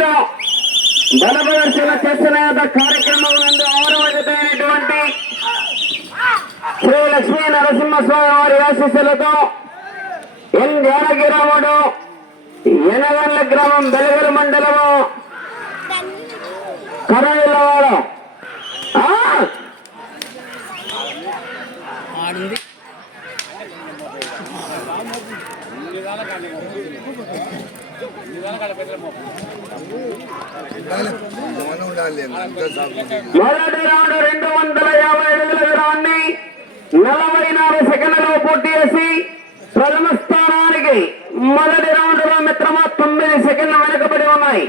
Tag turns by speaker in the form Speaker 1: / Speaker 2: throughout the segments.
Speaker 1: పోటీలో బల ప్రదర్శన చేసిన యొక్క కార్యక్రమం నందు ఆరవైనటువంటి శ్రీ లక్ష్మీ నరసింహస్వామి వారి ఆశీస్సులతో ఎన్ జానకిరాముడు ఎనగండ్ల గ్రామం బెలగల మండలము కరాయిలవాడు ఆ!
Speaker 2: ఆడింది.
Speaker 1: మొదటి రౌండ్ రెండు వందల యాభై అడుగుల దూరాన్ని నలభై నాలుగు సెకండ్లలో పూర్తి చేసి ప్రథమ స్థానానికి మొదటి రౌండ్లో మిత్రమా తొమ్మిది సెకండ్లు వెనుకబడి ఉన్నాయి.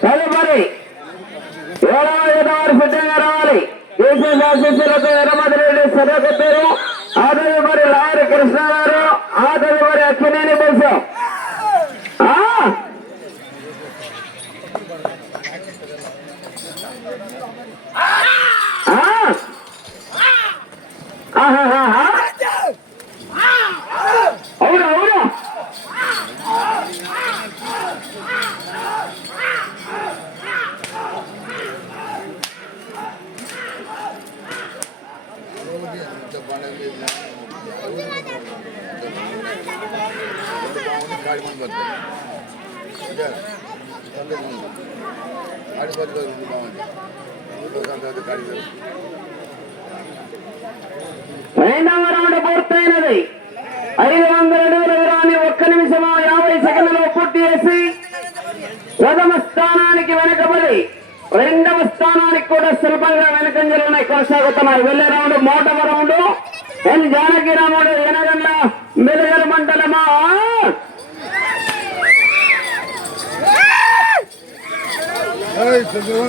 Speaker 1: తదుపరి ఏడవ వారు సిద్ధంగా రావాలి రెడ్డి సభకు పేరు సభ్యులు మరి తదుపరి లాయర్ కృష్ణారావు ఆ తదుపరి అక్కినేని బస్సు ఆ ఆ? ఆహాహాహా. అవును అవును
Speaker 3: ఇంత బాగుంది గాడి ముందు వస్తుంది అదే గాడి బతుకు బాగుంది తర్వాత గాడి
Speaker 1: రెండవ రౌండ్ పూర్తయినది ఐదు వందల అడుగుల దూరాన్ని ఒక్క నిమిషం యాభై సెకండ్లలో పూర్తి చేసి ప్రథమ స్థానానికి వెనకబడి రెండవ స్థానానికి కూడా సులభంగా వెనకంజలు కొనసాగుతున్నాయి. వెళ్ళే రౌండ్ మూడవ రౌండ్. ఎన్ జానకి రాముడు ఎనగండ్ల మెలుగల మంటలమా
Speaker 3: ఏయ్ చంద్రు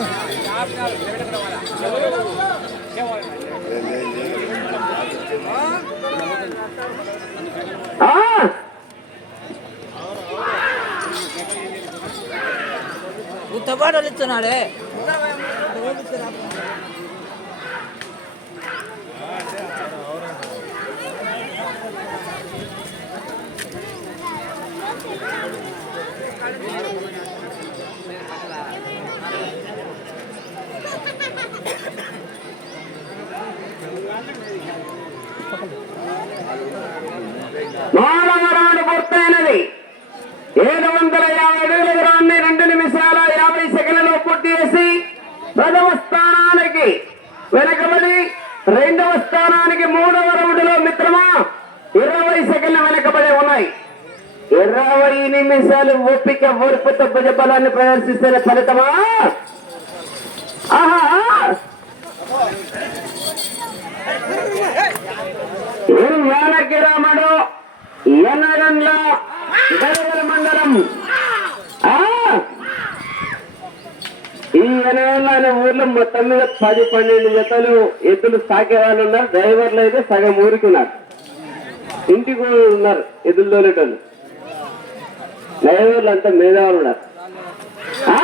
Speaker 1: ఆ?
Speaker 2: ఉత్తపాటు
Speaker 1: పూర్తయినది ఏడు వందల యాభై అడుగుల దూరాన్ని రెండు నిమిషాల యాభై సెకండ్లలో పూర్తి చేసి ప్రథమ స్థానానికి వెనకబడి రెండవ స్థానానికి మూడవ రౌండ్లో మిత్రమా ఇరవై సెకండ్లు వెనకబడి ఉన్నాయి. ఇరవై నిమిషాలు ఓపిక ఓర్పుతో భుజ బలాన్ని ప్రదర్శిస్తే ఫలితమా ఆహా ఎన్ యానకి రాముడు ఎన్నగండ్ల గరగల మండలం ఆ ఈ ఎనగండ్ల అనే ఊర్లో మొత్తం మీద పది పన్నెండు జతలు ఎద్దులు సాకే వాళ్ళు ఉన్నారు. డ్రైవర్లు అయితే సగం ఊరికి ఉన్నారు. ఇంటికి కూడా ఉన్నారు ఎద్దులు తోలేటోళ్ళు. డ్రైవర్లు అంతా మేధావులు ఉన్నారు ఆ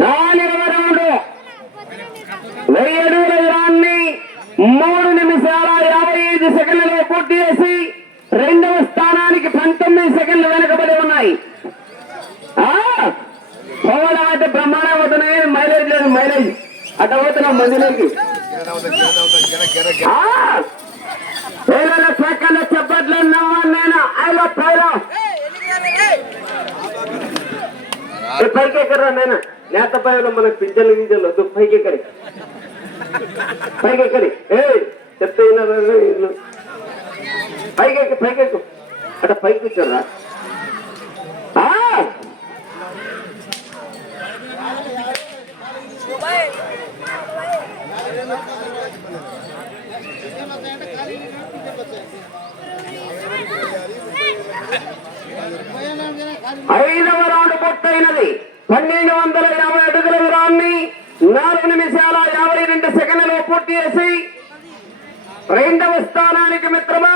Speaker 1: నాలుగవ రౌండ్ వెయ్యి అడుగుల దూరాన్ని మూడు నిమిషాల యాభై ఐదు సెకండ్లలో పూర్తి చేసి రెండవ స్థానానికి పంతొమ్మిది సెకండ్లు వెనకబడి ఉన్నాయి. ఆ! పోవడం అయితే బ్రహ్మాండంగా పోతున్నాయి మైలేజ్ లేదు మైలేజ్. అట్ట పోతున్నాం మందిలోకి.
Speaker 3: గిర
Speaker 1: చెప్పట్లు నేను. ఐలో పైలో పైకి ఎక్కరా నేను? నేత పైలో మనకు పింఛన్లు గింజలు వద్దు పైకి ఎక్కడి పైకెక్కని ఏ చెప్తే విన్నారా? వీళ్ళు? పైకి ఎక్కి పైకి అట పైకి ఎక్కరా ఐదవ రాడు పొట్టైనది పన్నెండు వందల యాభై అడుగుల విరాన్ని నాలుగు నిమిషాల యాభై రెండు సెకండ్లలో పూర్తి చేసి రెండవ స్థానానికి మిత్రమా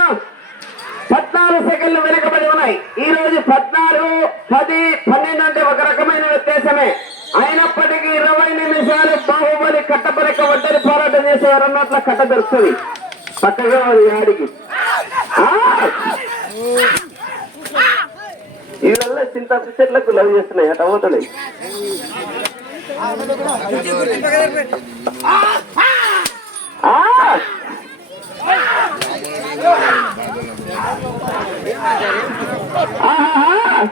Speaker 1: పద్నాలుగు సెకండ్లు వెనుకబడి ఉన్నాయి. ఈ రోజు పద్నాలుగు పది పన్నెండు అంటే ఒక రకమైన వ్యత్యాసమే. అయినప్పటికీ ఇరవై నిమిషాలు బాహుబలి కట్టపరక ఒంటరి పోరాటం చేసేవారు అన్నట్ల కట్ట దొరుకుతుంది. పక్కగా ఆడికి ఈ వల్ల చింత చెట్లకు లవ్ చేస్తున్నాయి అటు అవుతున్నాయి ఆ! ఆహాహా!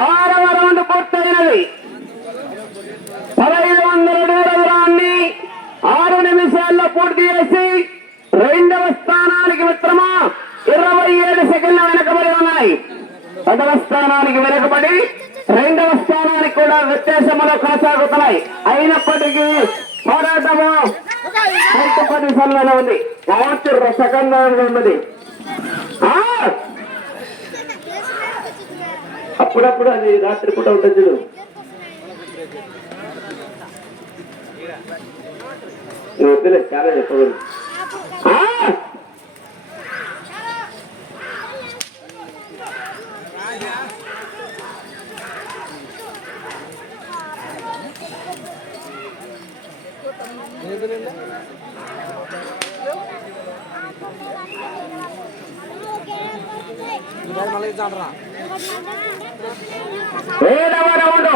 Speaker 1: ఆరవ రౌండ్ పూర్తయినది పదహైదు వందల దూరాన్ని ఆరు నిమిషాల్లో పూర్తి చేసి రెండవ స్థానానికి మిత్రమా ఇరవై ఏడు సెకండ్ల వెనకబడి ఉన్నాయి. పదవ స్థానానికి వెనకబడి రెండవ స్థానానికి కూడా వ్యత్యాసములు కొనసాగుతున్నాయి. అయినప్పటికీ పోరాటము హైట్ పొజిషన్లోనే ఉంది కావచ్చు సెకండ్ ఉన్నది. అప్పుడప్పుడు అది రాత్రి పూట ఉంటుంది వద్దులే చాలా చెప్పకూడదు. ఆ! ఏడవ రౌండ్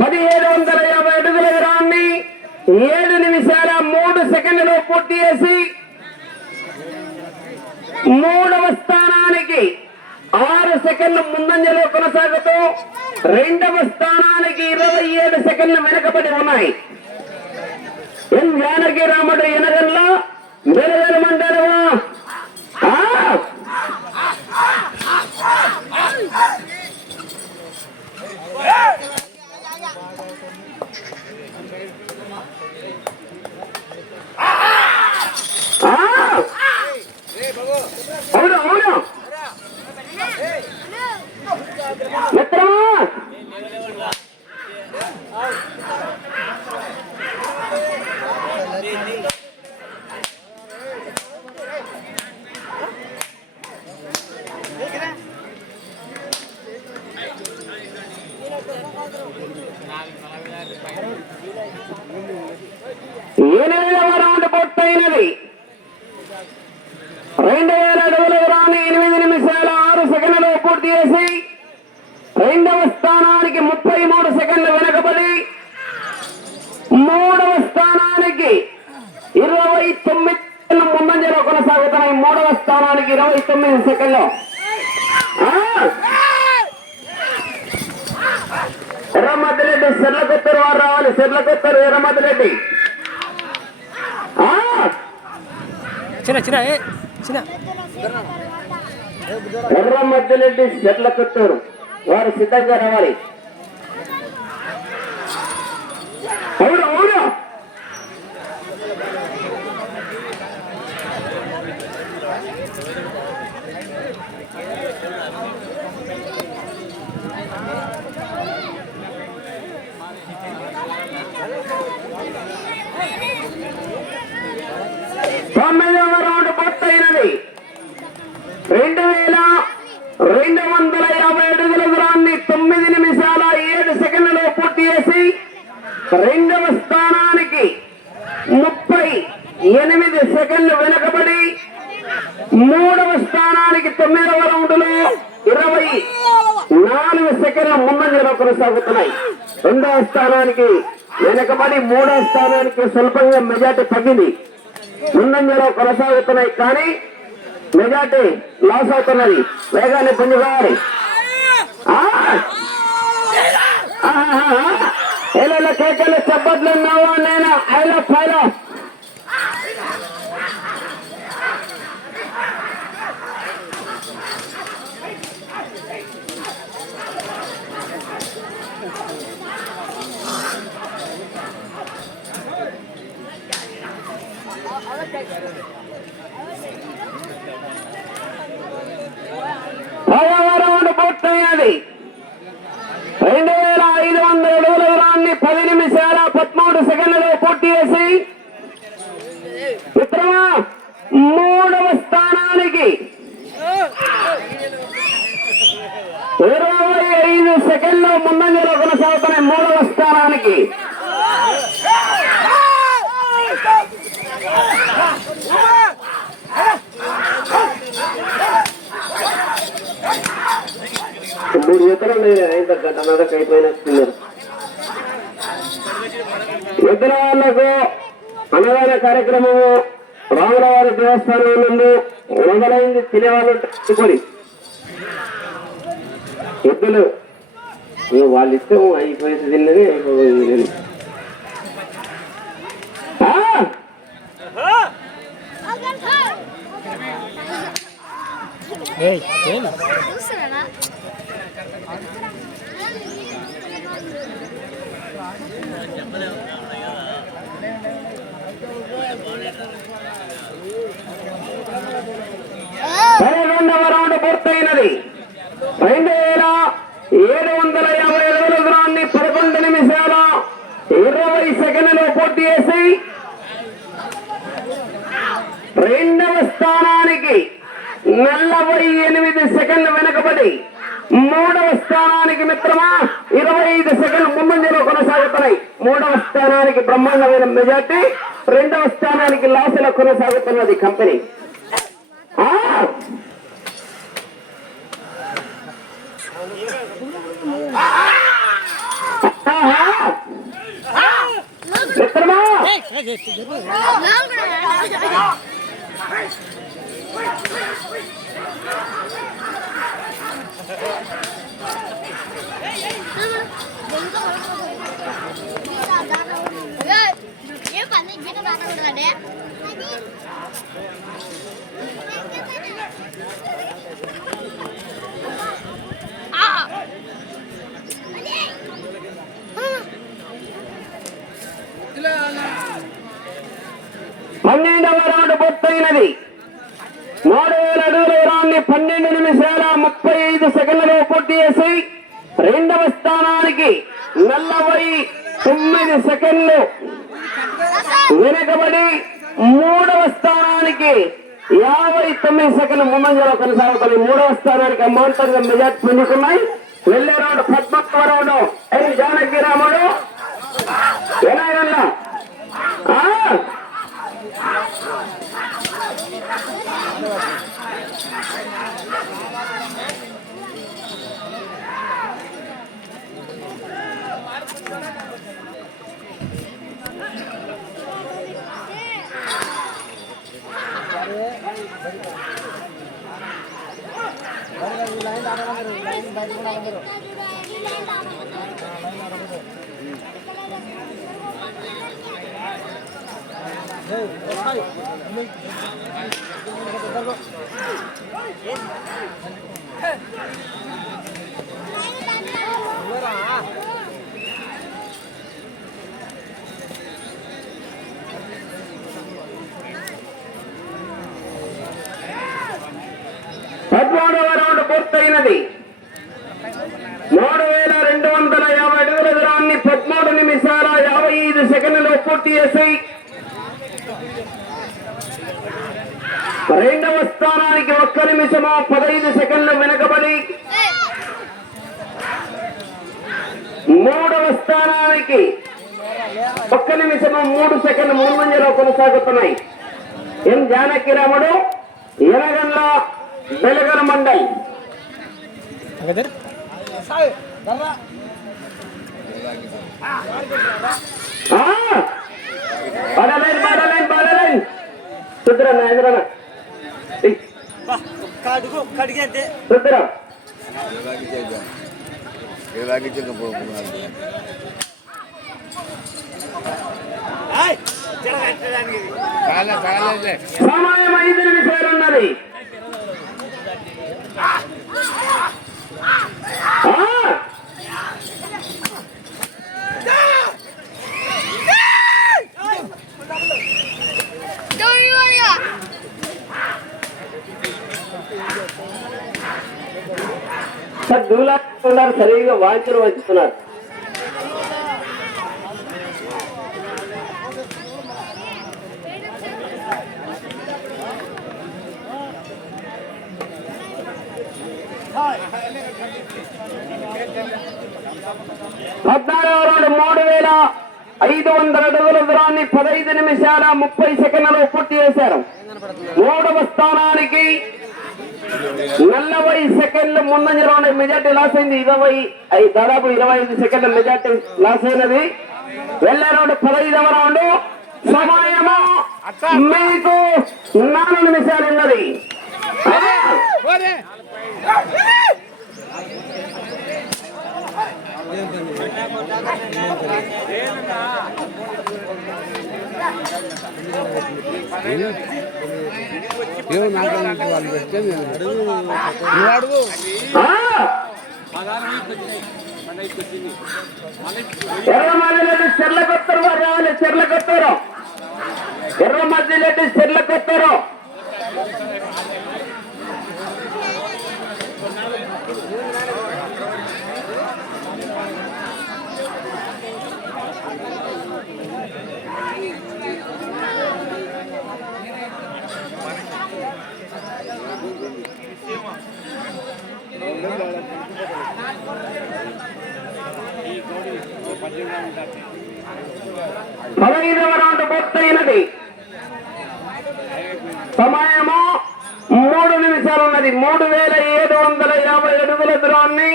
Speaker 1: పదిహేడు వందల యాభై అడుగుల దూరాన్ని ఏడు నిమిషాల మూడు సెకండ్లు పూర్తి చేసి మూడవ స్థానానికి ఆరు సెకండ్లు ముందంజలో కొనసాగుతూ రెండవ స్థానానికి ఇరవై ఏడు సెకండ్లు వెనుకబడి ఉన్నాయి ఎన్ జానకి రాముడు ఎనగల్లా వెలుగలమంటారవా ఆ! ఆ! అవును అవును మిత్రమా ఎనిమిదవ రౌండ్ పూర్తయినది రెండు వేల అడుగుల దూరాన్ని ఎనిమిది నిమిషాల ఆరు సెకండ్లు పూర్తి చేసి రెండవ స్థానానికి ముప్పై మూడు సెకండ్లు వెనకబడి మూడవ స్థానానికి ఇరవై తొమ్మిది సెకండ్లు కొనసాగుతున్నాయి మూడవ స్థానానికి ఇరవై తొమ్మిది సెకండ్లు! ఎర్రమద్దిరెడ్డి సెర్లకొత్తరు వారు రావాలి. సెర్లకొత్తరు ఎర్రమద్దిరెడ్డి. ఆ!
Speaker 2: చిన్న చిన్న ఏ చిన్న.
Speaker 1: ఎర్ర మధ్యరెడ్డి చెట్ల కొత్తూరు వారు సిద్ధంగా రావాలి. తొమ్మిదవ రౌండ్ పూర్తయినది. రెండు వేల రెండు వందల యాభై అడుగుల దూరాన్ని తొమ్మిది నిమిషాల ఏడు సెకండ్లలో పూర్తి చేసి రెండవ స్థానానికి ముప్పై ఎనిమిది సెకండ్లు వెనుకబడి మూడవ స్థానానికి తొమ్మిదవ రౌండ్లో ఇరవై నాలుగు సెకండ్ల ముందంజలో కొనసాగుతున్నాయి. రెండవ స్థానానికి వెనకబడి మూడో స్థానానికి స్వల్పంగా మెజార్టీ తగ్గింది. ముందంజలో కొనసాగుతున్నాయి కానీ మెజార్టీ లాస్ అవుతున్నది. వేగాన్ని పుంజుకోవాలి. ఆ! కేకలు చెప్పట్లున్నావా నేను? ఐలో ఫైలో రౌండ్ పూర్తయినది రెండు వేల ఐదు వందల అడుగుల దూరాన్ని పది నిమిషాల పదమూడు సెకండ్లలో పూర్తి చేసి మిత్రమా మూడవ స్థానానికి ఇరవై ఐదు సెకండ్లు ముందంజలో కొనసాగుతున్నాయి మూడవ స్థానానికి. మూడు ఎకరాలు ఐదు గంట నడక అయిపోయినట్టున్నారు వాళ్ళకు అన్నదాన కార్యక్రమము రాములవారి దేవస్థానం నుండి మొదలైంది తినేవాళ్ళు ఎద్దులు వాళ్ళ ఇష్టం అయిపోయింది తిన్నది అయిపోయింది
Speaker 4: చూస్తున్నానా
Speaker 1: పదకొండవ రౌండ్ పూర్తయినది. రెండు వేల ఏడు వందల యాభై అడుగుల దూరాన్ని పదకొండు నిమిషాల ఇరవై సెకండ్లో పూర్తి చేసి రెండవ స్థానానికి నలభై ఎనిమిది సెకండ్లు వెనకబడి మూడవ స్థానానికి మిత్రమా ఇరవై ఐదు సెకండ్లు ముందంజలో కొనసాగుతున్నాయి. మూడవ స్థానానికి బ్రహ్మాండమైన మెజార్టీ రెండవ స్థానానికి లాసులో కొనసాగుతున్నది కంపెనీ! మిత్రమా!
Speaker 4: ఏ
Speaker 1: పన్నెండవ రౌండ్ పూర్తయినది. మూడు వేల అడుగుల దూరాన్ని పన్నెండు నిమిషాల ముప్పై ఐదు సెకండ్లలో పూర్తి చేసి రెండవ స్థానానికి నలభై తొమ్మిది సెకండ్లు వెనుకబడి మూడవ స్థానానికి యాభై తొమ్మిది సెకండ్లు ముందంజలో కొనసాగుతుంది. మూడవ స్థానానికి అమాంతంగా మెజార్టీ పొందుతున్నాయి వెళ్ళే round పద్మత్వ round N Janaki Ramudu. Hey! పద్మూడవ రౌండ్ పూర్తయినది. మూడు వేల రెండు వందల యాభై అడుగుల దూరాన్ని పదమూడు నిమిషాల యాభై ఐదు సెకండ్లలో పూర్తి చేసి రెండవ స్థానానికి ఒక్క నిమిషము పదహైదు సెకండ్లు వెనకబడి. మూడవ స్థానానికి ఒక్క నిమిషము మూడు సెకండ్లు ముందంజలో కొనసాగుతున్నాయి. ఎన్ జానకిరాముడు ఎనగల్ల వెలగల మండల్. సమయం ఐదు నిమిషాలు ఉన్నది ఆ!
Speaker 4: Don't you worry.
Speaker 1: సార్ దూలాడుతున్నారు సరిగా వాంఛలు వంచుతున్నారు పద్నాలుగు రౌండ్ మూడు వేల ఐదు వందల అడుగుల దూరాన్ని పదహైదు నిమిషాల ముప్పై సెకండ్లలో పూర్తి చేశారు. మూడవ స్థానానికి నలభై సెకండ్లు ముందంజలో ఉండే మెజార్టీ లాస్ అయింది. ఇరవై ఐ- దాదాపు ఇరవై ఐదు సెకండ్ల మెజార్టీ లాస్ అయినది. వెళ్ళే రౌండ్ పదహైదవ రౌండ్. సమయము మీకు నాలుగు నిమిషాలు ఉన్నది.
Speaker 3: ఏమో నాకు వాళ్ళు పెడితే నేను నువ్వు అడుగు
Speaker 1: ఆ! ఎర్రమల్లిరెడ్డి చెర్లకొత్తరు వారు పదహైదవ రౌండ్ పూర్తయినది. సమయము మూడు నిమిషాలు ఉన్నది. మూడు వేల ఏడు వందల యాభై అడుగుల దూరాన్ని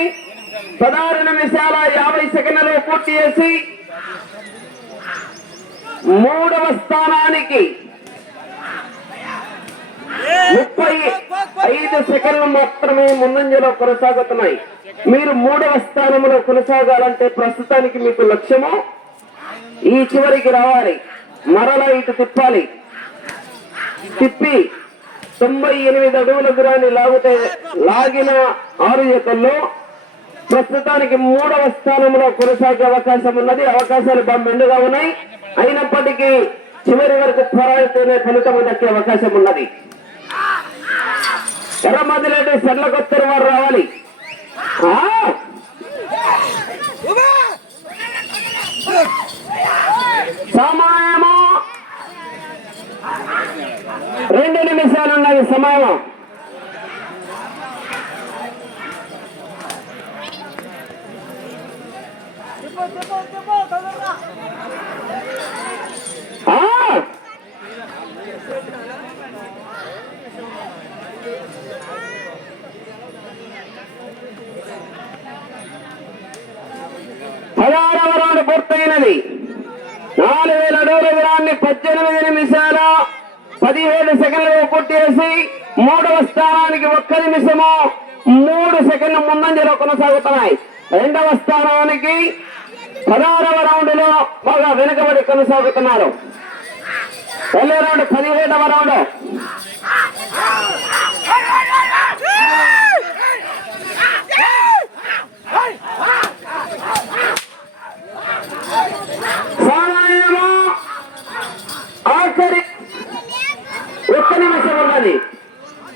Speaker 1: పదహారు నిమిషాల యాభై సెకండ్లు పూర్తి చేసి మూడవ స్థానానికి ముప్పై ఐదు సెకండ్లు మాత్రమే ముందంజలో కొనసాగుతున్నాయి. మీరు మూడవ స్థానంలో కొనసాగాలంటే ప్రస్తుతానికి మీకు లక్ష్యము ఈ చివరికి రావాలి. మరలా ఇటు తిప్పాలి. తిప్పి తొంభై ఎనిమిది అడుగుల దూరాన్ని లాగితే లాగిన ఆరు జతల్లో ప్రస్తుతానికి మూడవ స్థానంలో కొనసాగే అవకాశం ఉన్నది. అవకాశాలు బాగా మెండుగా ఉన్నాయి. అయినప్పటికీ చివరి వరకు పోరాడితేనే ఫలితం దక్కే అవకాశం ఉన్నది. ఎర్రమదిలేటి సెర్లకొత్తరు వారు రావాలి! సమయము. రెండు నిమిషాలు ఉన్నది సమయం ఆ! పదహారవ రౌండ్ పూర్తయినది. నాలుగు వేల అడుగుల దూరాన్ని పద్దెనిమిది నిమిషాల పదిహేడు సెకండ్లు పూర్తి చేసి మూడవ స్థానానికి ఒక్క నిమిషము మూడు సెకండ్లు ముందంజలో కొనసాగుతున్నాయి. రెండవ స్థానానికి పదహారవ రౌండ్లో బాగా వెనుకబడి కొనసాగుతున్నారు. వెళ్ళే రౌండ్ పదిహేడవ రౌండ్.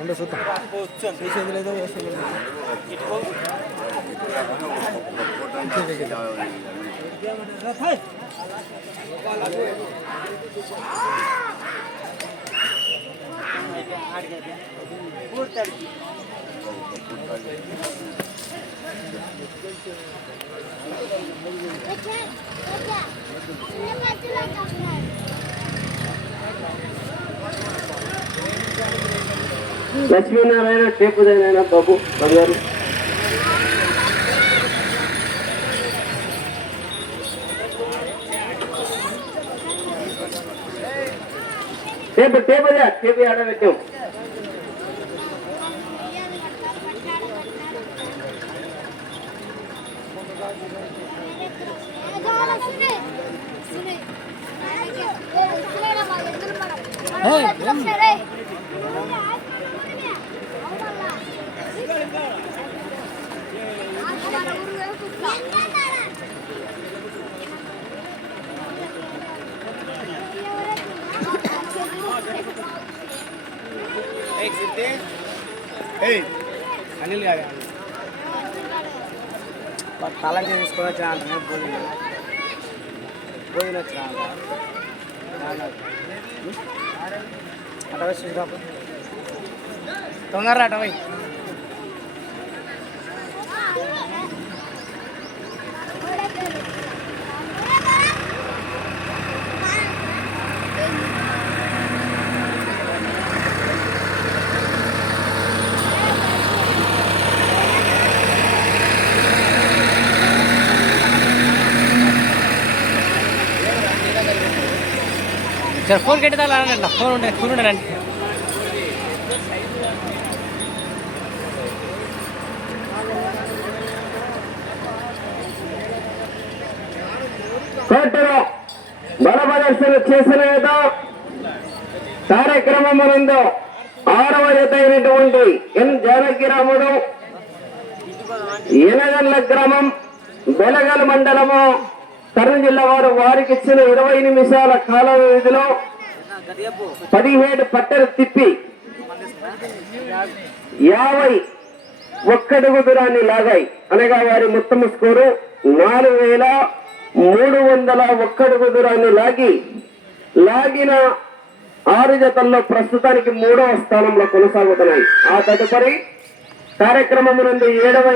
Speaker 1: আমরা সত্য Thank you. లక్ష్మీనారాయణ టేపుదేనాయన బాబు బంగారు టేపు టేపుదే టేపు ఆడబెట్టాం Hey,
Speaker 2: అనిల్ కాదు తలంచి తీసుకొని వచ్చిన అంటే భోజనం భోజనం వచ్చిన అటవై చూసినప్పుడు తొందరరా అటవై సరే ఫోన్ కట్టిదా అన్న ఫోన్ ఉండే ఫోన్ ఉండరండి
Speaker 1: కోర్టులో బల ప్రదర్శన చేసిన కార్యక్రమం ఆరవ జత అయినటువంటి ఎన్ జానకిరాముడు ఎనగల్ల గ్రామం బెలగల్ మండలము కర్నూలు జిల్లా వారు వారికి ఇచ్చిన ఇరవై నిమిషాల కాల వ్యవధిలో పదిహేడు పట్టలు తిప్పి యాభై ఒక్కడుగు దూరాన్ని లాగాయి. అనగా వారి మొత్తం స్కోరు నాలుగు వేల మూడు వందల ఒక్కడుగు దూరాన్ని లాగి లాగిన ఆరు జతల్లో ప్రస్తుతానికి మూడవ స్థానంలో కొనసాగుతున్నాయి. ఆ తదుపరి కార్యక్రమం నుండి ఏడవ